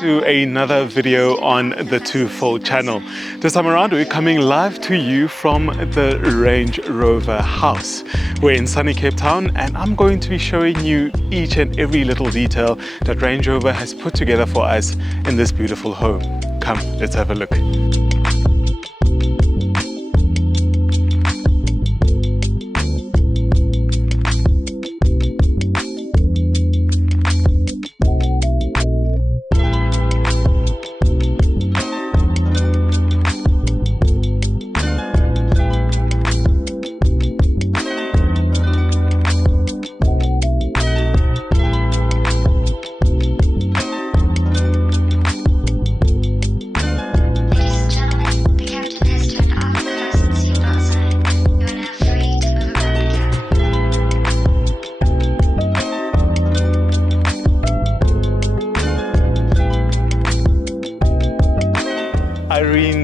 to another video on the Twofold channel. This time around we're coming live to you from the Range Rover House. We're in sunny Cape Town and I'm going to be showing you each and every little detail that Range Rover has put together for us in this beautiful home. Come, let's have a look.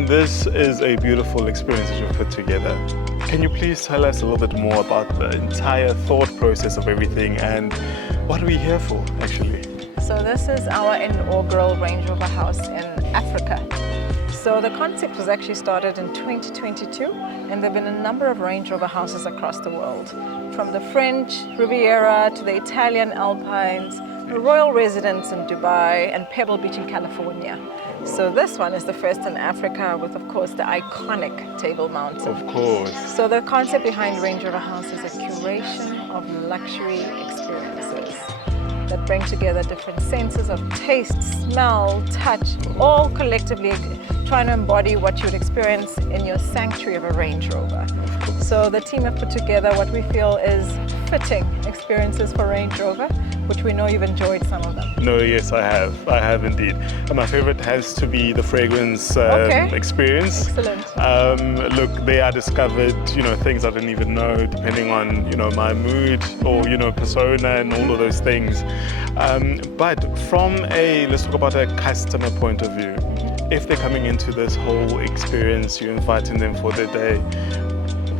This is a beautiful experience that you've put together. Can you please tell us a little bit more about the entire thought process of everything and what are we here for actually? So this is our inaugural Range Rover House in Africa. So the concept was actually started in 2022 and there have been a number of Range Rover houses across the world. From the French Riviera to the Italian Alpines, the royal residence in Dubai and Pebble Beach in California. So this one is the first in Africa with, of course, the iconic Table Mountain. Of course. So the concept behind Range Rover House is a curation of luxury experiences that bring together different senses of taste, smell, touch, all collectively trying to embody what you would experience in your sanctuary of a Range Rover. So the team have put together what we feel is fitting experiences for Range Rover, which we know you've enjoyed some of them. No, yes, I have indeed. And my favorite has to be the fragrance experience. Excellent. Look, they are discovered, things I didn't even know, depending on, my mood or, persona and all of those things. But from let's talk about a customer point of view. If they're coming into this whole experience, you're inviting them for the day,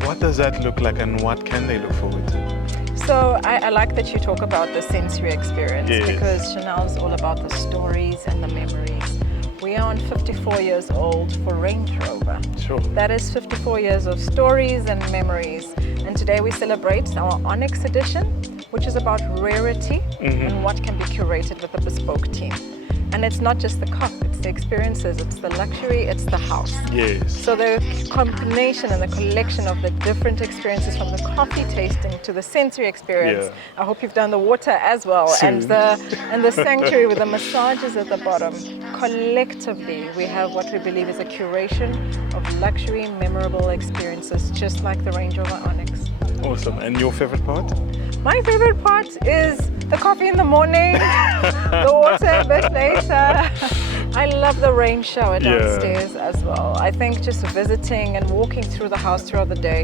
what does that look like and what can they look forward to? So I like that you talk about the sensory experience, yes, because Chanel is all about the stories and the memories. We are on 54 years old for Range Rover. Sure. That is 54 years of stories and memories. And today we celebrate our Onyx Edition, which is about rarity and what can be curated with the Bespoke team. And it's not just the car, it's the experiences, it's the luxury, it's the house. Yes. So the combination and the collection of the different experiences, from the coffee tasting to the sensory experience. I hope you've done the water as well. Soon. And the sanctuary with the massages at the bottom. Collectively, we have what we believe is a curation of luxury, memorable experiences, just like the Range Rover Onyx. Awesome. And your favorite part? My favorite part is the coffee in the morning, the water a bit later. I love the rain shower downstairs as well. I think just visiting and walking through the house throughout the day,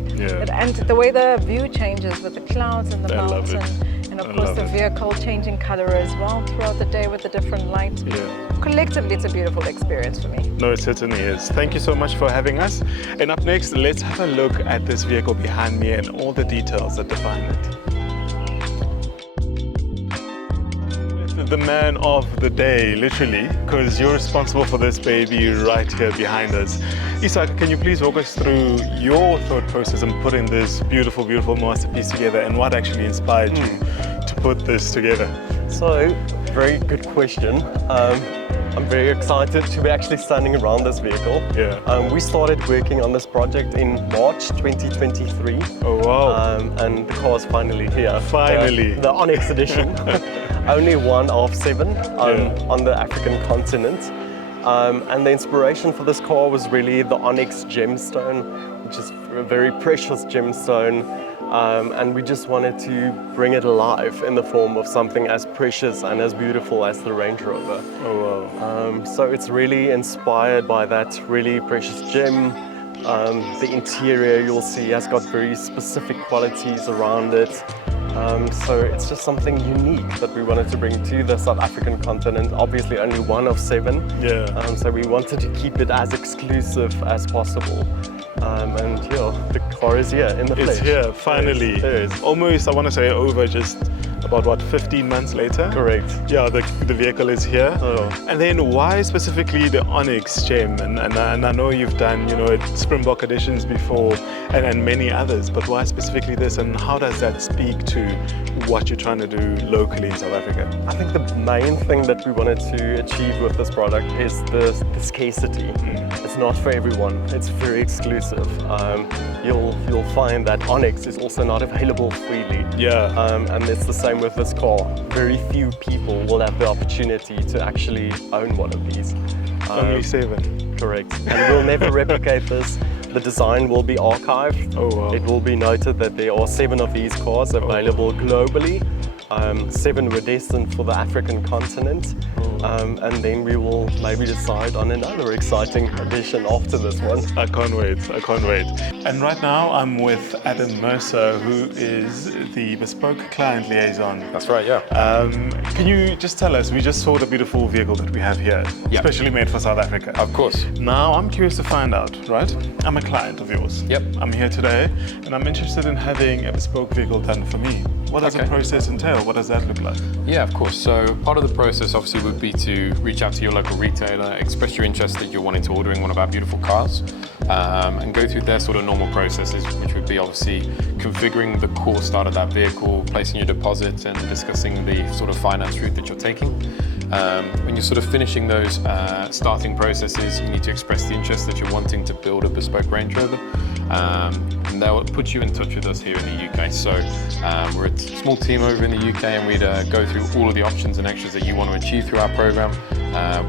and the way the view changes with the clouds and the mountain, and of course the vehicle changing color as well throughout the day with the different light. Collectively, it's a beautiful experience for me. No, it certainly is. Thank you so much for having us. And up next, let's have a look at this vehicle behind me and all the details that define it. The man of the day, literally, because you're responsible for this baby right here behind us. Isak, can you please walk us through your thought process in putting this beautiful, beautiful masterpiece together and what actually inspired you to put this together? So, very good question. I'm very excited to be actually standing around this vehicle. We started working on this project in March 2023. Oh wow! And the car is finally here. Finally! The Onyx Edition. Only one of 7 on the African continent. And the inspiration for this car was really the Onyx gemstone, which is a very precious gemstone. And we just wanted to bring it alive in the form of something as precious and as beautiful as the Range Rover. Oh wow. So it's really inspired by that really precious gem. The interior, you'll see, has got very specific qualities around it. So it's just something unique that we wanted to bring to the South African continent. Obviously only one of 7. So we wanted to keep it as exclusive as possible. And the car is here in the flesh. It's here, finally. It is. Almost, I want to say, over just about what, 15 months later? Correct. Yeah, the vehicle is here. Oh. And then why specifically the Onyx gem? And I know you've done, you know, Springbok editions before and many others, but why specifically this, and how does that speak to what you're trying to do locally in South Africa? I think the main thing that we wanted to achieve with this product is the scarcity. It's not for everyone. It's very exclusive. You'll find that Onyx is also not available freely. Yeah. And it's the same with this car. Very few people will have the opportunity to actually own one of these. Only 7. Correct. And we'll never replicate this. The design will be archived. Oh, wow. It will be noted that there are 7 of these cars available globally. 7 were destined for the African continent. And then we will maybe decide on another exciting edition after this one. I can't wait, I can't wait. And right now I'm with Adam Mercer, who is the Bespoke client liaison. That's right, yeah. Can you just tell us, we just saw the beautiful vehicle that we have here, Yeah. especially made for South Africa. Of course. Now I'm curious to find out, right? I'm a client of yours. Yep. I'm here today and I'm interested in having a bespoke vehicle done for me. What does the Okay. process entail? What does that look like? Yeah, of course. So part of the process obviously would be to reach out to your local retailer, express your interest that you're wanting to order in one of our beautiful cars, and go through their sort of normal processes, which would be obviously configuring the core start of that vehicle, placing your deposit and discussing the sort of finance route that you're taking. When you're sort of finishing those starting processes, you need to express the interest that you're wanting to build a bespoke Range Rover. And they'll put you in touch with us here in the UK. So we're a small team over in the UK, and we'd go through all of the options and extras that you want to achieve through our program.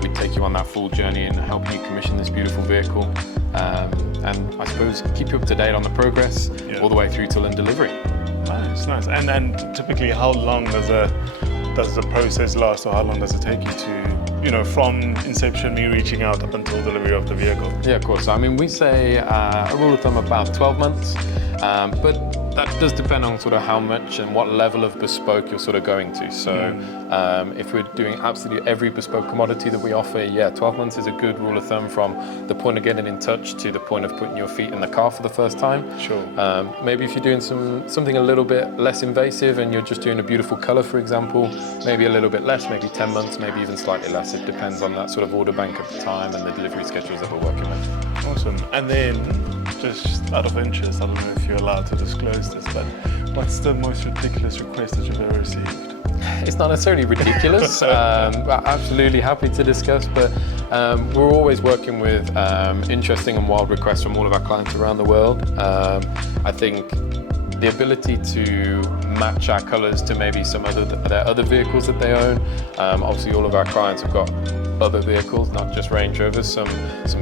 We'd take you on that full journey and help you commission this beautiful vehicle. And I suppose keep you up to date on the progress all the way through till in delivery. Nice, nice. And typically how long does the process last, or how long does it take you to, you know, from inception, me reaching out up until delivery of the vehicle? Yeah, of course. I mean, we say a rule of thumb about 12 months, but that does depend on sort of how much and what level of bespoke you're sort of going to. So if we're doing absolutely every bespoke commodity that we offer, yeah, 12 months is a good rule of thumb from the point of getting in touch to the point of putting your feet in the car for the first time. Sure. Maybe if you're doing something a little bit less invasive and you're just doing a beautiful color, for example, maybe a little bit less, maybe 10 months, maybe even slightly less. It depends on that sort of order bank at the time and the delivery schedules that we're working with. Awesome. And then, just out of interest, I don't know if you're allowed to disclose this, but what's the most ridiculous request that you've ever received? It's not necessarily ridiculous. Absolutely happy to discuss, but we're always working with interesting and wild requests from all of our clients around the world. I think the ability to match our colours to maybe some their other vehicles that they own. Obviously, all of our clients have got other vehicles, not just Range Rovers, some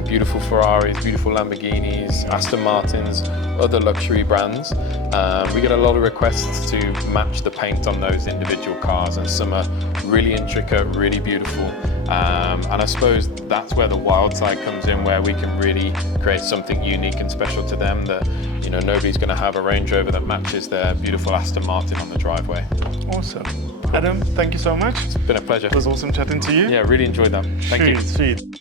beautiful Ferraris, beautiful Lamborghinis, Aston Martins, other luxury brands. We get a lot of requests to match the paint on those individual cars, and some are really intricate, really beautiful. And I suppose that's where the wild side comes in, where we can really create something unique and special to them that, you know, nobody's going to have a Range Rover that matches their beautiful Aston Martin on the driveway. Awesome. Adam, thank you so much. It's been a pleasure. It was awesome chatting to you. Yeah, really enjoyed that. Thank you. Sweet.